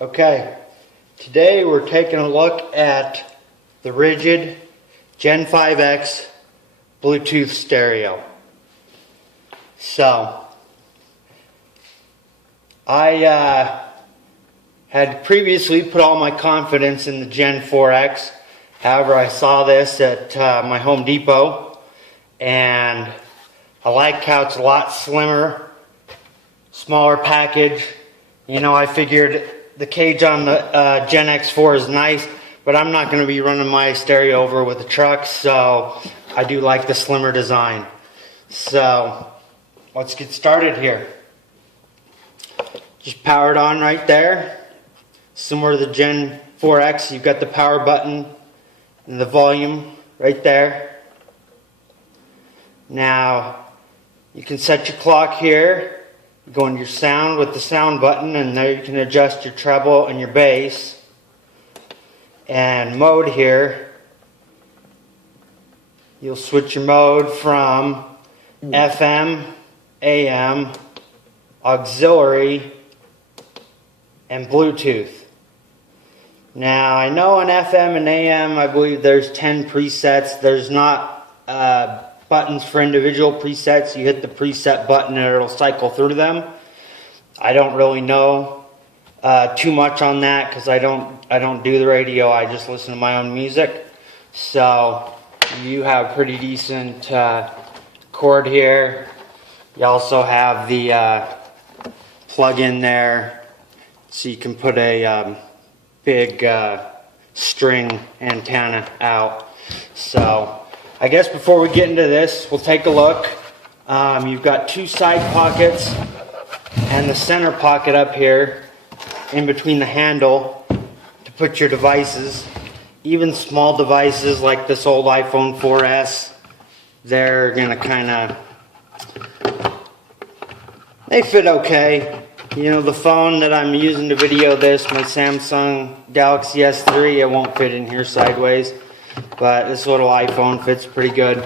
Okay, today we're taking a look at the Ridgid GEN5X Bluetooth stereo. So, I had previously put all my confidence in the Gen4X. However, I saw this at my Home Depot, and I like how it's a lot slimmer, smaller package. You know, I figured the cage on the Gen X4 is nice, but I'm not going to be running my stereo over with the truck, so I do like the slimmer design. So, let's get started here. Just powered on right there. Similar to the Gen4X, you've got the power button and the volume right there. Now, you can set your clock here. Go into your sound with the sound button, and there you can adjust your treble and your bass. And mode here, you'll switch your mode from FM, AM, auxiliary, and Bluetooth. Now, I know in FM and AM, I believe there's 10 presets. There's not buttons for individual presets. You hit the preset button and it'll cycle through them. I don't really know too much on that because I don't do the radio. I just listen to my own music. So you have pretty decent cord here. You also have the plug in there, so you can put a big string antenna out. So I guess before we get into this, we'll take a look. You've got two side pockets and the center pocket up here in between the handle to put your devices. Even small devices like this old iPhone 4S, they're gonna they fit okay. You know, the phone that I'm using to video this, my Samsung Galaxy S3, it won't fit in here sideways. But this little iPhone fits pretty good.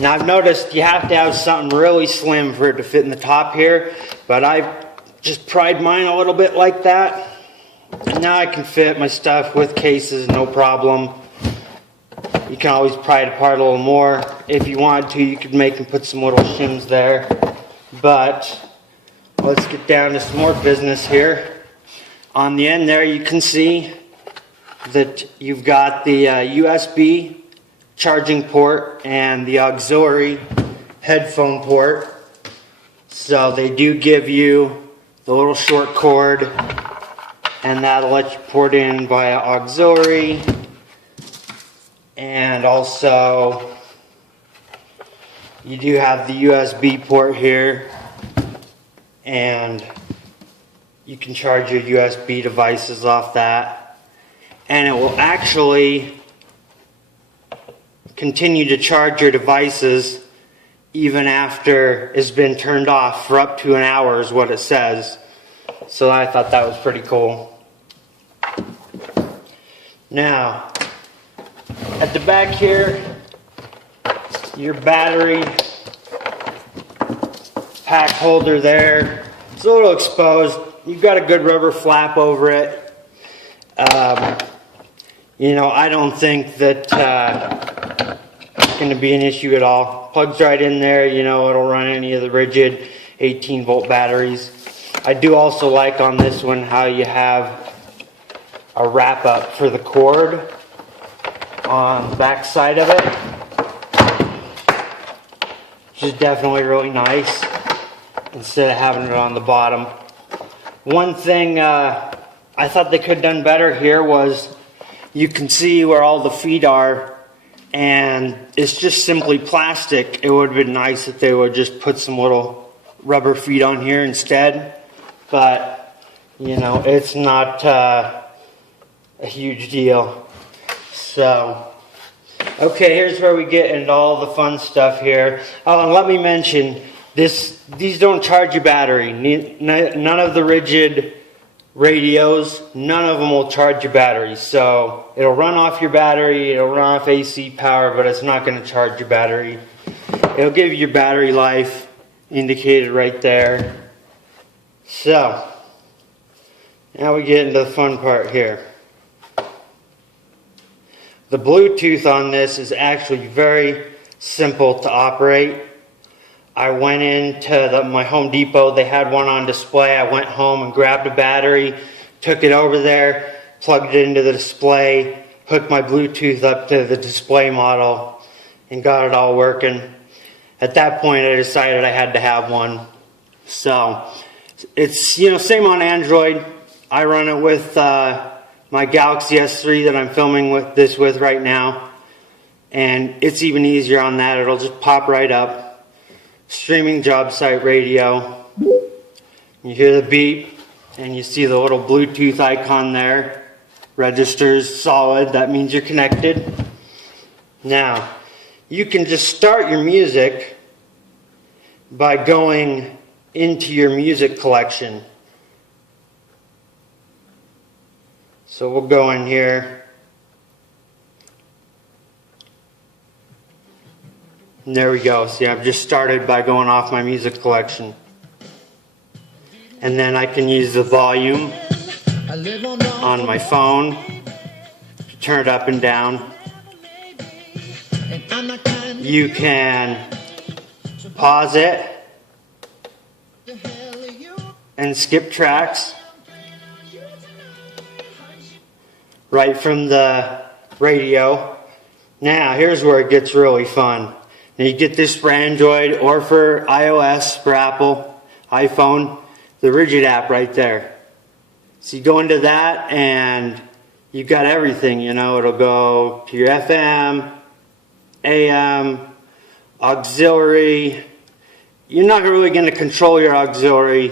Now I've noticed you have to have something really slim for it to fit in the top here. But I just pried mine a little bit like that. And now I can fit my stuff with cases, no problem. You can always pry it apart a little more. If you wanted to, you could make and put some little shims there. But let's get down to some more business here. On the end there you can see that you've got the USB charging port and the auxiliary headphone port. So they do give you the little short cord, and that'll let you port in via auxiliary. And also you do have the USB port here, and you can charge your USB devices off that. And it will actually continue to charge your devices even after it's been turned off for up to an hour is what it says. So I thought that was pretty cool. Now, at the back here, your battery pack holder there. It's a little exposed. You've got a good rubber flap over it. You know, I don't think that it's going to be an issue at all. Plugs right in there. You know, it'll run any of the Ridgid 18-volt batteries. I do also like on this one how you have a wrap-up for the cord on the back side of it, which is definitely really nice instead of having it on the bottom. One thing I thought they could have done better here was you can see where all the feet are, and it's just simply plastic. It would have been nice if they would just put some little rubber feet on here instead, but you know, it's not a huge deal. So okay, here's where we get into all the fun stuff here. Oh, and let me mention, these don't charge your battery. None of the Ridgid radios, none of them will charge your battery. So it'll run off your battery, it'll run off AC power, but it's not going to charge your battery. It'll give you your battery life indicated right there. So Now we get into the fun part here. The Bluetooth on this is actually very simple to operate. I went into my Home Depot, they had one on display. I went home and grabbed a battery, took it over there, plugged it into the display, hooked my Bluetooth up to the display model, and got it all working. At that point I decided I had to have one. So it's, same on Android. I run it with my Galaxy S3 that I'm filming this with right now, and it's even easier on that. It'll just pop right up. Streaming Jobsite Radio. You hear the beep and you see the little Bluetooth icon there. Registers solid, that means you're connected. Now, you can just start your music by going into your music collection. So we'll go in here. And there we go. See, I've just started by going off my music collection. And then I can use the volume on my phone to turn it up and down. You can pause it and skip tracks right from the radio. Now, here's where it gets really fun. Now, you get this for Android or for iOS, for Apple, iPhone, the Ridgid app right there. So you go into that and you've got everything, it'll go to your FM, AM, auxiliary. You're not really going to control your auxiliary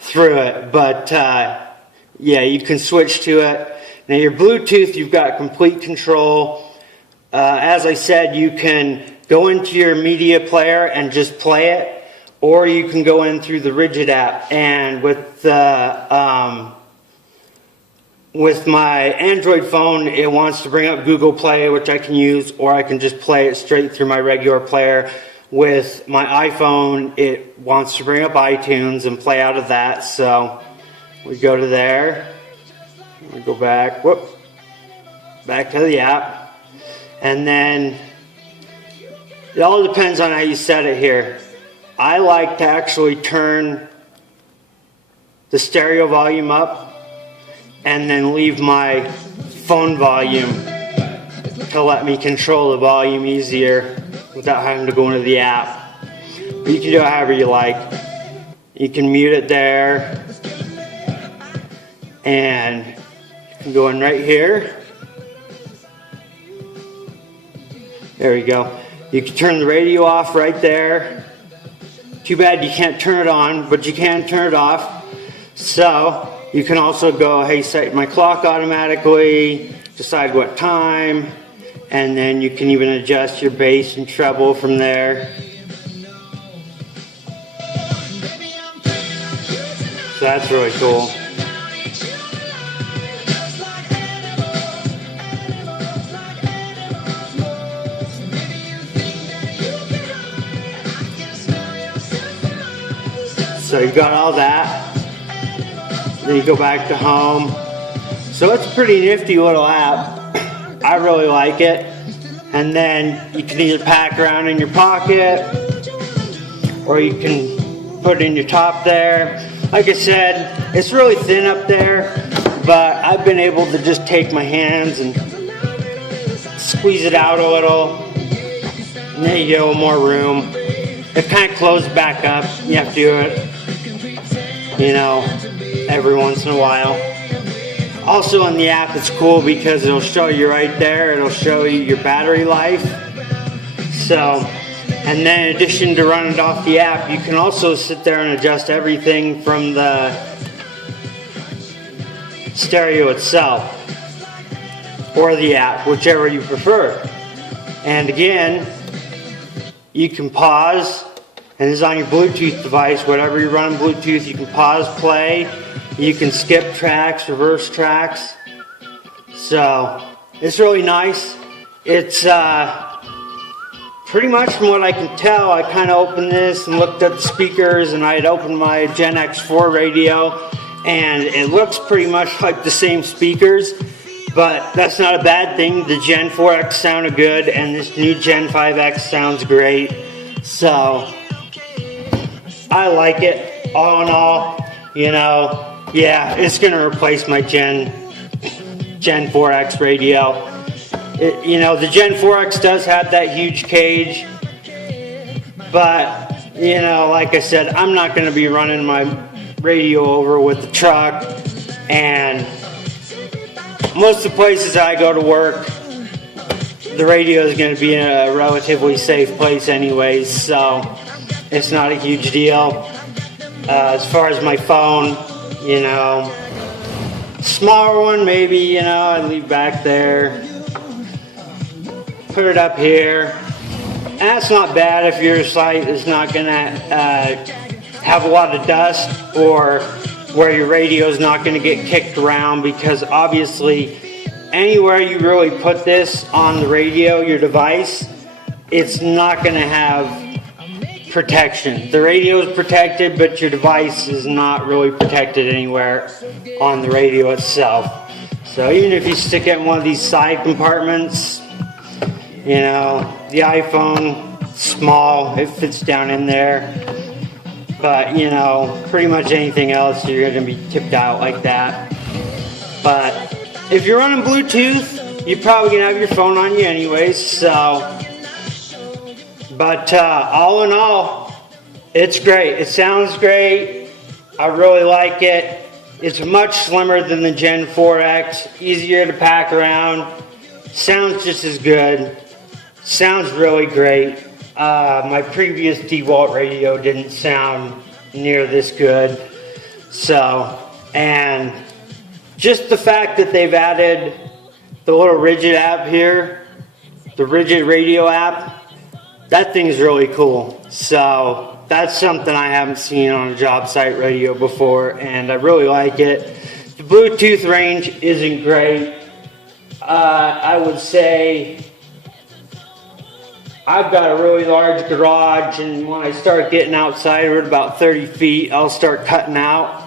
through it, but yeah, you can switch to it. Now your Bluetooth, you've got complete control. As I said, you can go into your media player and just play it, or you can go in through the Ridgid app. And with my Android phone, it wants to bring up Google Play, which I can use, or I can just play it straight through my regular player. With my iPhone, it wants to bring up iTunes and play out of that. So we go to there. We go back, back to the app, and then it all depends on how you set it here. I like to actually turn the stereo volume up and then leave my phone volume to let me control the volume easier without having to go into the app. But you can do it however you like. You can mute it there, and you can go in right here. There we go. You can turn the radio off right there. Too bad you can't turn it on, but you can turn it off. So you can also go, hey, set my clock automatically, decide what time, and then you can even adjust your bass and treble from there. So that's really cool. So you got all that. Then you go back to home. So it's a pretty nifty little app. I really like it. And then you can either pack around in your pocket, or you can put it in your top there. Like I said, it's really thin up there, but I've been able to just take my hands and squeeze it out a little, and then you get a little more room. It kind of closes back up. You have to do it, every once in a while. Also on the app, it's cool because it'll show you right there. It'll show you your battery life. So, and then in addition to running it off the app, you can also sit there and adjust everything from the stereo itself or the app, whichever you prefer. And again, you can pause, and this is on your Bluetooth device. Whatever you run on Bluetooth, you can pause, play. You can skip tracks, reverse tracks. So it's really nice. It's pretty much from what I can tell, I kind of opened this and looked at the speakers, and I had opened my Gen X4 radio, and it looks pretty much like the same speakers, but that's not a bad thing. The Gen 4X sounded good, and this new Gen 5X sounds great. So I like it. All in all, you know, yeah, it's going to replace my Gen 4X radio. You know, the Gen 4X does have that huge cage, but, you know, like I said, I'm not going to be running my radio over with the truck, and most of the places I go to work, the radio is going to be in a relatively safe place anyways, so it's not a huge deal. As far as my phone, you know, smaller one maybe, you know, I leave back there, put it up here. And that's not bad if your site is not going to have a lot of dust, or where your radio is not going to get kicked around, because obviously anywhere you really put this on the radio, your device, it's not going to have protection. The radio is protected, but your device is not really protected anywhere on the radio itself. So even if you stick it in one of these side compartments, you know, the iPhone, small, it fits down in there. But, you know, pretty much anything else, you're going to be tipped out like that. But if you're running Bluetooth, you're probably going to have your phone on you anyways, so. But all in all, it's great. It sounds great. I really like it. It's much slimmer than the Gen 4X, easier to pack around, sounds just as good, sounds really great. My previous DeWalt radio didn't sound near this good. So, and just the fact that they've added the little Ridgid app here, the Ridgid radio app, that thing's really cool. So that's something I haven't seen on a job site radio before, and I really like it. The Bluetooth range isn't great. I would say I've got a really large garage, and when I start getting outside, we're at about 30 feet, I'll start cutting out.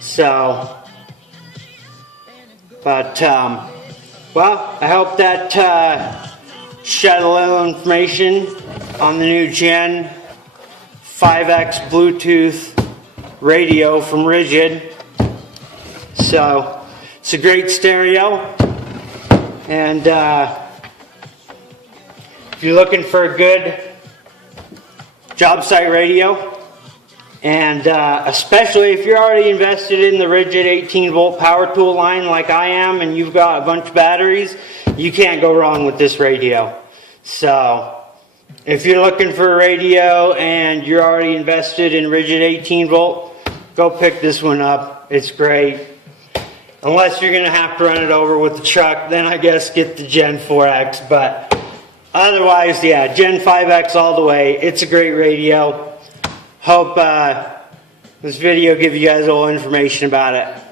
So, but, well, I hope that shed a little information on the new Gen 5X Bluetooth radio from Ridgid. So, it's a great stereo, and if you're looking for a good job site radio, and especially if you're already invested in the Ridgid 18-volt power tool line like I am, and you've got a bunch of batteries, you can't go wrong with this radio. So if you're looking for a radio and you're already invested in Ridgid 18-volt, go pick this one up. It's great. Unless you're going to have to run it over with the truck, then I guess get the Gen 4X. But otherwise, yeah, Gen 5X all the way. It's a great radio. Hope this video gives you guys a little information about it.